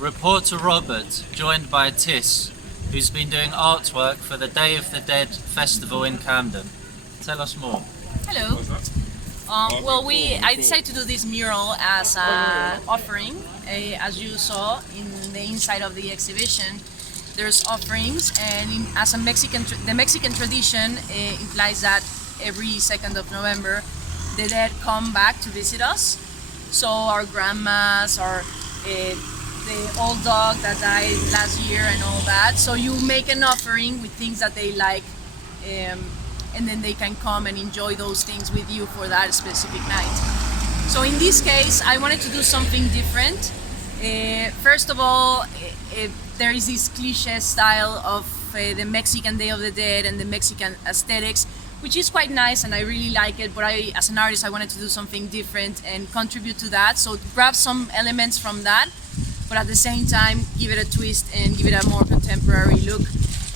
reporter Robert, joined by Tis, who's been doing artwork for the Day of the Dead festival in Camden. Tell us more. Hello. I decided to do this mural as an offering. As you saw in the inside of the exhibition, there's offerings, and as a the Mexican tradition implies that every 2nd of November, the dead come back to visit us. So our grandmas, the old dog that died last year and all that. So you make an offering with things that they like, and then they can come and enjoy those things with you for that specific night. So in this case, I wanted to do something different. First of all, there is this cliche style of the Mexican Day of the Dead and the Mexican aesthetics, which is quite nice and I really like it, but as an artist, I wanted to do something different and contribute to that. So grab some elements from that, but at the same time, give it a twist and give it a more contemporary look.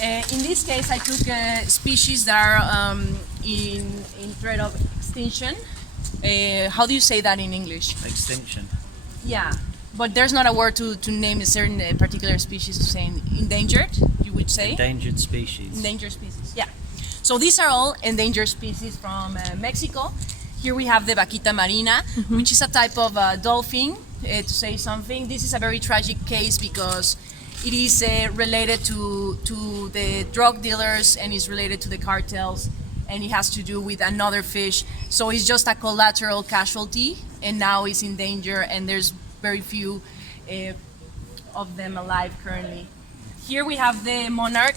In this case, I took species that are in threat of extinction. How do you say that in English? Extinction. Yeah, but there's not a word to name a certain particular species. Saying endangered, you would say? Endangered species. Endangered species, yeah. So these are all endangered species from Mexico. Here we have the vaquita marina, which is a type of dolphin, to say something. This is a very tragic case because it is related to the drug dealers and is related to the cartels, and it has to do with another fish. So it's just a collateral casualty, and now it's in danger, and there's very few of them alive currently. Here we have the monarch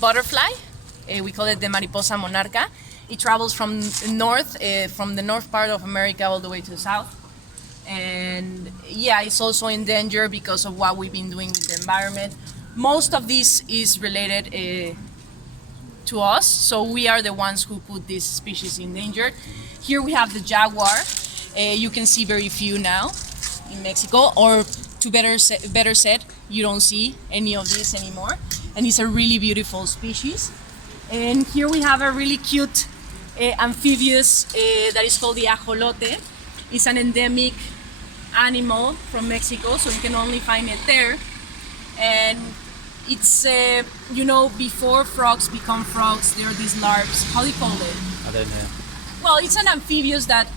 butterfly. We call it the mariposa monarca. It travels from the north part of America all the way to the south. And yeah, it's also in danger because of what we've been doing with the environment. Most of this is related to us, so we are the ones who put this species in danger. Here we have the jaguar. You can see very few now in Mexico, or to better said, you don't see any of this anymore. And it's a really beautiful species. And here we have a really cute amphibious that is called the ajolote. It's an endemic animal from Mexico, so you can only find it there. And it's, before frogs become frogs, there are these larvae. How do you call it? I don't know. Well, it's an amphibious that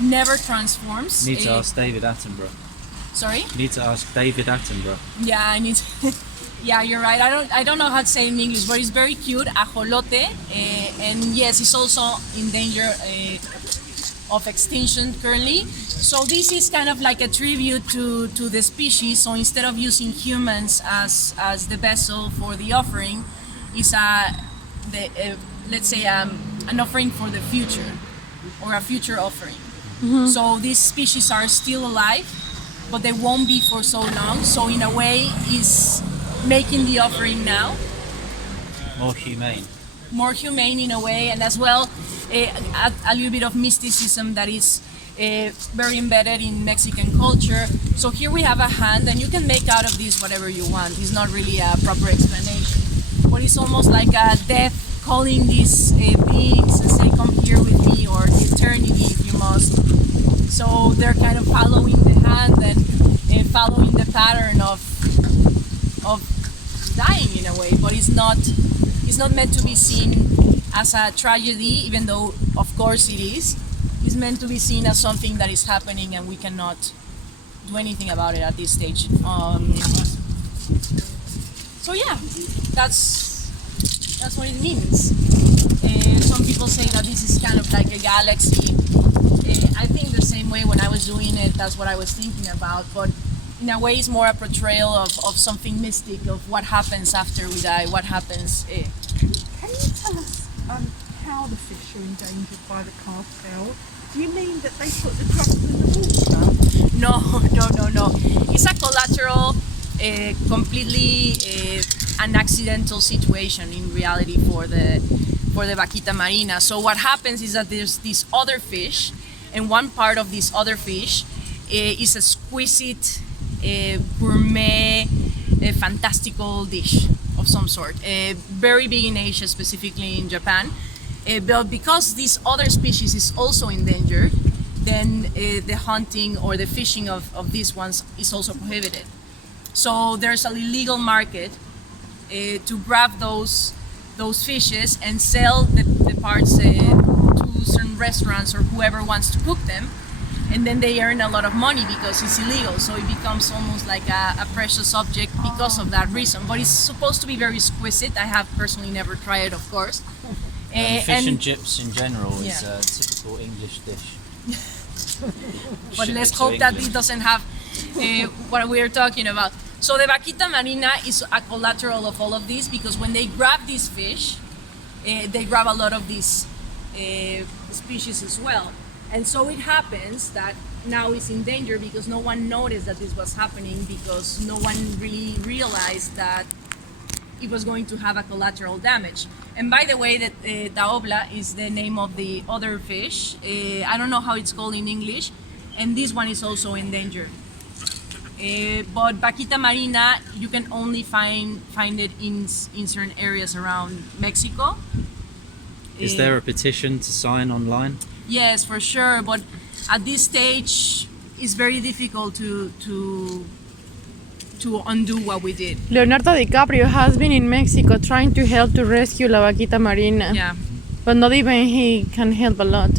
never transforms. Need to ask David Attenborough. Sorry? Need to ask David Attenborough. Yeah, I need to. Yeah, you're right. I don't know how to say it in English, but it's very cute, ajolote, and yes, it's also in danger of extinction currently. So this is kind of like a tribute to the species. So instead of using humans as the vessel for the offering, it's let's say an offering for the future, or a future offering. Mm-hmm. So these species are still alive, but they won't be for so long. So in a way, is making the offering now more humane in a way, and as well a little bit of mysticism that is very embedded in Mexican culture. So here we have a hand, and you can make out of this whatever you want. It's not really a proper explanation, but it's almost like a death calling these beings and say, come here with me, or the eternity if you must. So they're kind of following the hand and following the pattern of dying in a way, but it's not meant to be seen as a tragedy, even though of course it is. It's meant to be seen as something that is happening and we cannot do anything about it at this stage. So yeah, that's what it means. Some people say that this is kind of like a galaxy. I think the same way when I was doing it, that's what I was thinking about, but in a way it's more a portrayal of something mystic, of what happens after we die, what happens. Can you tell us how the fish are endangered by the cartel? Do you mean that they put the drugs in the water? No. It's a collateral, completely an accidental situation in reality for the vaquita marina. So what happens is that there's this other fish, and one part of this other fish is a exquisite gourmet, fantastical dish of some sort. Very big in Asia, specifically in Japan. But because this other species is also endangered, then the hunting or the fishing of these ones is also prohibited. So there's an illegal market to grab those fishes and sell the parts to certain restaurants or whoever wants to cook them, and then they earn a lot of money because it's illegal. So it becomes almost like a precious object because of that reason. But it's supposed to be very exquisite. I have personally never tried it, of course. Fish and chips in general is Yeah. a typical English dish. But Ship let's it to hope that England. it doesn't have what we're talking about. So the vaquita marina is a collateral of all of this, because when they grab these fish, they grab a lot of these species as well. And so it happens that now it's in danger because no one noticed that this was happening, because no one really realized that it was going to have a collateral damage. And by the way, that taobla is the name of the other fish. I don't know how it's called in English, and this one is also in danger. But vaquita marina, you can only find it in certain areas around Mexico. Is there a petition to sign online? Yes, for sure. But at this stage, it's very difficult to undo what we did. Leonardo DiCaprio has been in Mexico trying to help to rescue La Vaquita Marina. Yeah, But not even he can help a lot.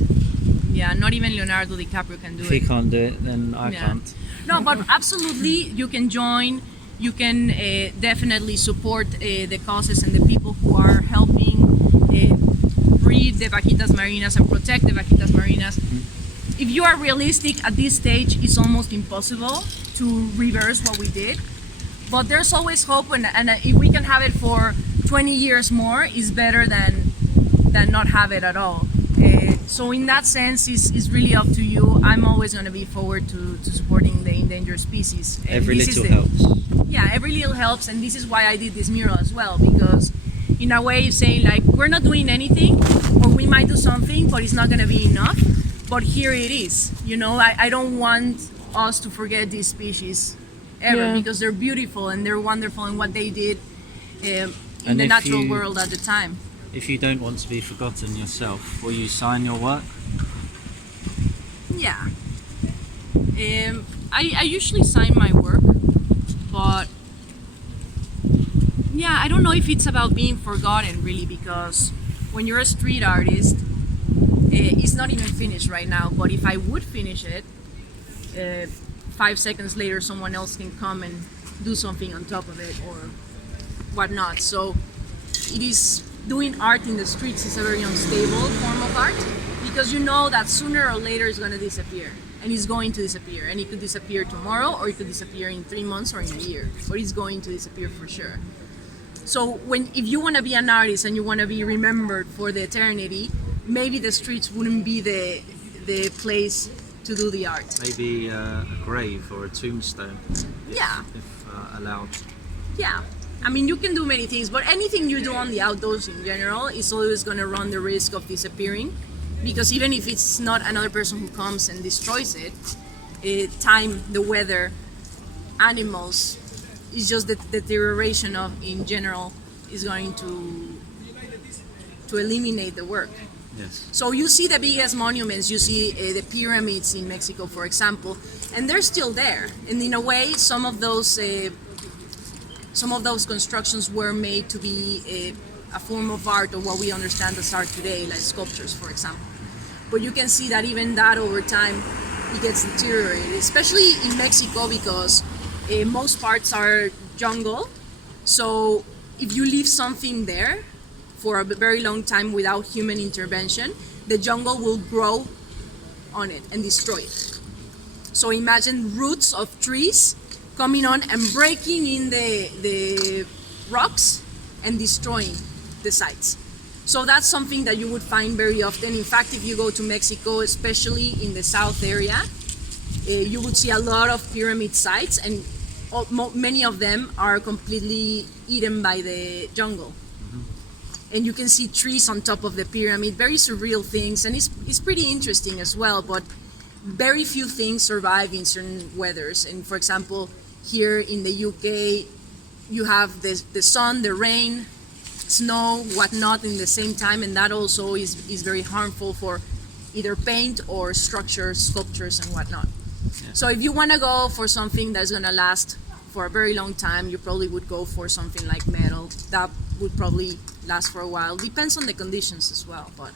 yeah. Not even Leonardo DiCaprio can do If he it. can't do it, then I Yeah. can't. No, but absolutely, you can join. You can definitely support the causes and the people who are helping breed the vaquitas marinas and protect the vaquitas marinas. If you are realistic, at this stage, it's almost impossible to reverse what we did. But there's always hope, and if we can have it for 20 years more, is better than not have it at all. So in that sense, it's really up to you. I'm always going to be forward to supporting the endangered species. And Every this is little helps. Yeah, every little helps, and this is why I did this mural as well, because in a way, saying like, we're not doing anything, or we might do something, but it's not going to be enough. But here it is. You know, I don't want us to forget these species ever, Yeah. because they're beautiful and they're wonderful in what they did in And the if natural you- world at the time. If you don't want to be forgotten yourself, will you sign your work? Yeah. I usually sign my work, but yeah, I don't know if it's about being forgotten really, because when you're a street artist, it's not even finished right now. But if I would finish it, 5 seconds later, someone else can come and do something on top of it or whatnot. So it is, doing art in the streets is a very unstable form of art, because you know that sooner or later it's going to disappear, and it's going to disappear, and it could disappear tomorrow, or it could disappear in 3 months or in a year, but it's going to disappear for sure. So if you want to be an artist and you want to be remembered for the eternity, maybe the streets wouldn't be the place to do the art. Maybe a grave or a tombstone, Yeah. if allowed. Yeah, I mean, you can do many things, but anything you do on the outdoors in general is always going to run the risk of disappearing, because even if it's not another person who comes and destroys it, time, the weather, animals, it's just the deterioration of, in general, is going to eliminate the work. Yes. So you see the biggest monuments, you see the pyramids in Mexico, for example, and they're still there. And in a way, some of those constructions were made to be a form of art, or what we understand as art today, like sculptures, for example. But you can see that even that over time, it gets deteriorated, especially in Mexico, because most parts are jungle. So if you leave something there for a very long time without human intervention, the jungle will grow on it and destroy it. So imagine roots of trees coming on and breaking in the rocks and destroying the sites. So that's something that you would find very often. In fact, if you go to Mexico, especially in the south area, you would see a lot of pyramid sites, and many of them are completely eaten by the jungle. And you can see trees on top of the pyramid, very surreal things, and it's pretty interesting as well. But very few things survive in certain weathers. And for example, here in the UK, you have the sun, the rain, snow, whatnot in the same time, and that also is very harmful for either paint or structures, sculptures, and whatnot. Yeah. So if you want to go for something that's going to last for a very long time. You probably would go for something like metal. That would probably last for a while. Depends on the conditions as well, but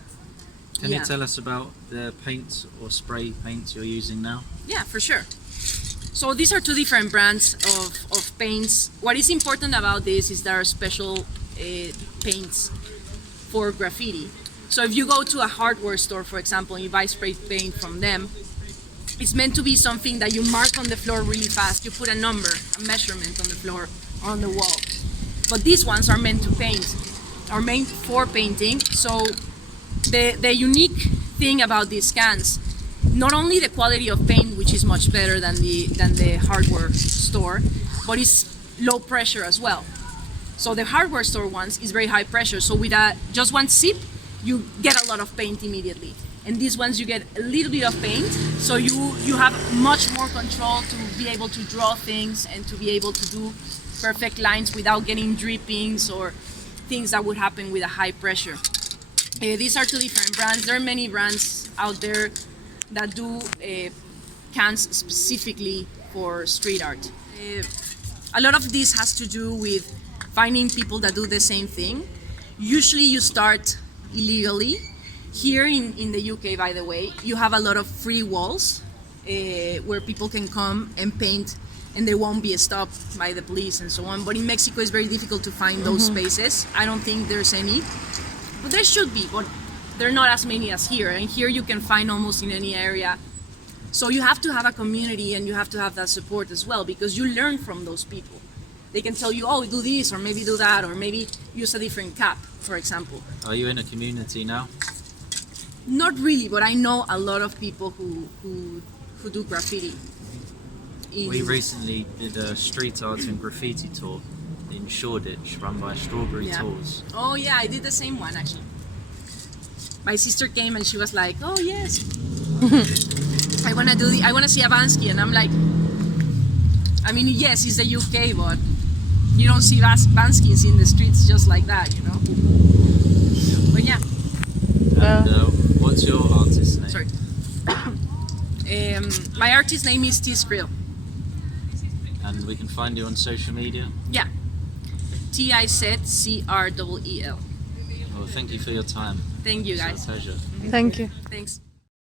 Can yeah. you tell us about the paints or spray paints you're using now? Yeah, for sure. So these are two different brands of paints. What is important about this is there are special paints for graffiti. So if you go to a hardware store, for example, and you buy spray paint from them, it's meant to be something that you mark on the floor really fast. You put a number, a measurement on the floor, on the wall. But these ones are meant to paint, are meant for painting. So the unique thing about these cans, not only the quality of paint, which is much better than the hardware store, but it's low pressure as well. So the hardware store ones is very high pressure. So with just one sip, you get a lot of paint immediately. And these ones you get a little bit of paint, so you have much more control to be able to draw things and to be able to do perfect lines without getting drippings or things that would happen with a high pressure. These are two different brands. There are many brands out there that do cans specifically for street art. A lot of this has to do with finding people that do the same thing. Usually you start illegally. Here in the UK, by the way, you have a lot of free walls where people can come and paint and they won't be stopped by the police and so on. But in Mexico, it's very difficult to find those spaces. I don't think there's any. But there should be, but there are not as many as here. And here you can find almost in any area. So you have to have a community and you have to have that support as well, because you learn from those people. They can tell you, oh, do this, or maybe do that, or maybe use a different cap, for example. Are you in a community now? Not really, but I know a lot of people who do graffiti. We recently did a street art and graffiti tour in Shoreditch, run by Strawberry Tours. Oh yeah, I did the same one actually. My sister came and she was like, "Oh yes, I wanna see Avansky," and I'm like, I mean, yes, it's the UK, but you don't see Vanskys in the streets just like that, you know. But yeah. And what's your artist's name? Sorry. My artist name is Creel. And we can find you on social media? Yeah. TIZCREEL. Well, thank you for your time. Thank you, It's guys. a pleasure. Thank you. Thanks.